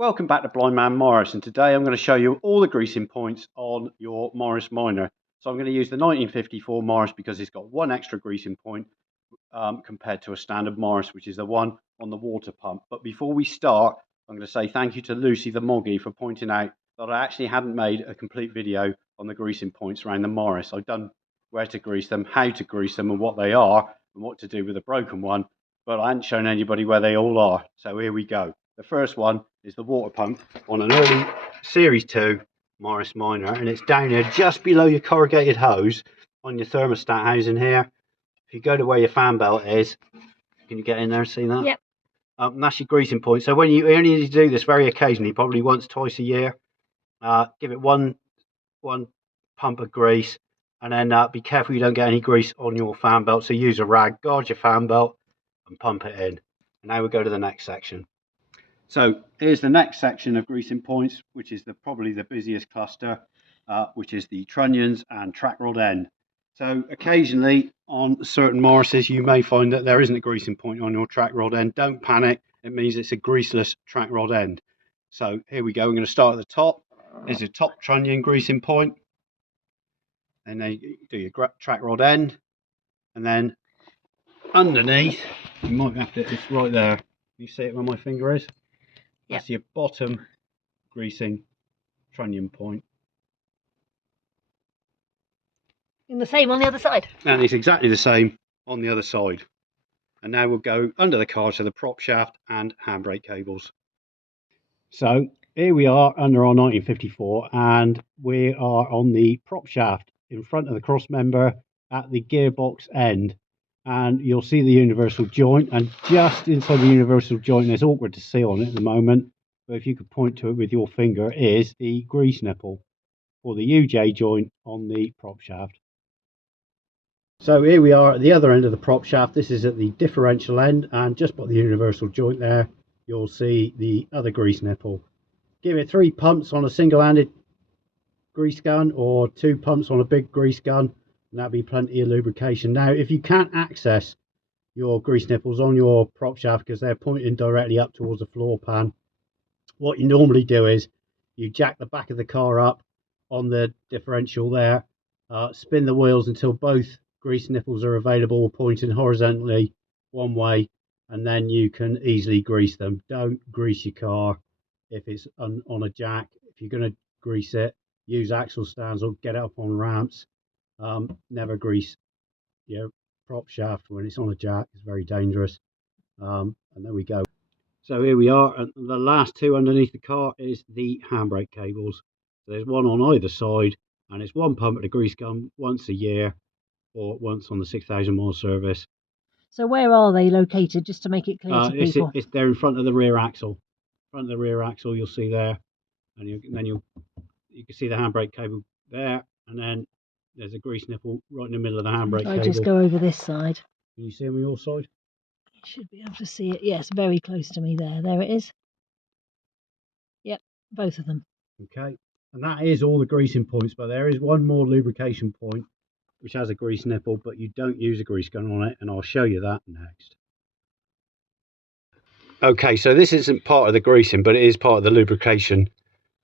Welcome back to Blind Man Morris, and today I'm going to show you all the greasing points on your Morris Minor. So I'm going to use the 1954 Morris because it's got one extra greasing point compared to a standard Morris, which is the one on the water pump. But before we start, I'm going to say thank you to Lucy the Moggy for pointing out that I actually hadn't made a complete video on the greasing points around the Morris. I've done where to grease them, how to grease them, and what they are, and what to do with a broken one, but I hadn't shown anybody where they all are. So here we go. The first one is the water pump on an early Series 2 Morris Minor, and it's down here just below your corrugated hose on your thermostat housing here. If you go to where your fan belt is, can you get in there and see that? Yep. And that's your greasing point. So when you only need to do this very occasionally, probably once, twice a year, give it one pump of grease, and then be careful you don't get any grease on your fan belt. So use a rag, guard your fan belt, and pump it in. And now we'll go to the next section. So here's the next section of greasing points, which is probably the busiest cluster, which is the trunnions and track rod end. So occasionally on certain Morrises, you may find that there isn't a greasing point on your track rod end. Don't panic. It means it's a greaseless track rod end. So here we go. We're going to start at the top. There's a top trunnion greasing point. And then you do your track rod end. And then underneath, you might have to, it's right there. You see it where my finger is? That's your bottom greasing trunnion point. And the same on the other side. And it's exactly the same on the other side. And now we'll go under the car to the prop shaft and handbrake cables. So here we are under our 1954, and we are on the prop shaft in front of the cross member at the gearbox end. And you'll see the universal joint, and just inside the universal joint, and it's awkward to see on it at the moment, but if you could point to it with your finger, is the grease nipple or the UJ joint on the prop shaft. So here we are at the other end of the prop shaft. This is at the differential end, and just by the universal joint there, you'll see the other grease nipple. Give it 3 pumps on a single-handed grease gun or 2 pumps on a big grease gun, and that'll be plenty of lubrication. Now, if you can't access your grease nipples on your prop shaft because they're pointing directly up towards the floor pan, what you normally do is you jack the back of the car up on the differential there, spin the wheels until both grease nipples are available, pointing horizontally one way, and then you can easily grease them. Don't grease your car if it's on a jack. If you're going to grease it, use axle stands or get it up on ramps. Never grease your prop shaft when it's on a jack. It's very dangerous. And there we go. So here we are, and the last 2 underneath the car is the handbrake cables. So there's one on either side, and it's 1 pump at a grease gun once a year or once on the 6,000 mile service. So where are they located, just to make it clear to people? They're in front of the rear axle. Front of the rear axle, you'll see there, and then you can see the handbrake cable there, and then there's a grease nipple right in the middle of the handbrake cable. I just go over this side. Can you see them on your side? You should be able to see it. Yes, very close to me there. There it is. Yep, both of them. Okay, and that is all the greasing points, but there is one more lubrication point which has a grease nipple, but you don't use a grease gun on it, and I'll show you that next. Okay, so this isn't part of the greasing, but it is part of the lubrication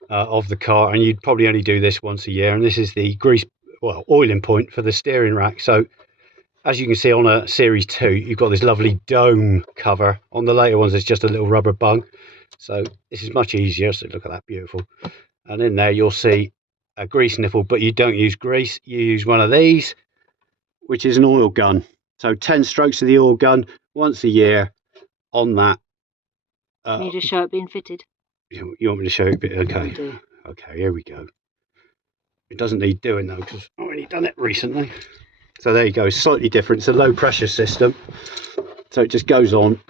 of the car, and you'd probably only do this once a year. And this is the oiling point for the steering rack. So as you can see on a Series 2, you've got this lovely dome cover. On the later ones, it's just a little rubber bung. So this is much easier. So look at that, beautiful. And in there, you'll see a grease nipple, but you don't use grease. You use one of these, which is an oil gun. So 10 strokes of the oil gun once a year on that. Can you just show it being fitted? You want me to show you a bit? Okay. Okay, here we go. It doesn't need doing though, because I've only done it recently. So there you go, slightly different. It's a low pressure system. So it just goes on.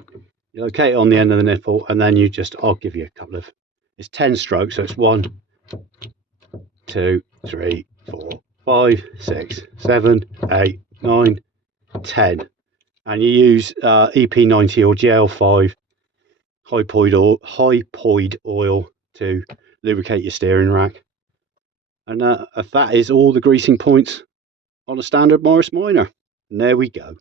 You locate it on the end of the nipple, and then I'll give you a couple of, it's 10 strokes. So it's 1, 2, 3, 4, 5, 6, 7, 8, 9, 10. And you use EP90 or GL5 high poid oil to lubricate your steering rack. And that is all the greasing points on a standard Morris Minor. And there we go.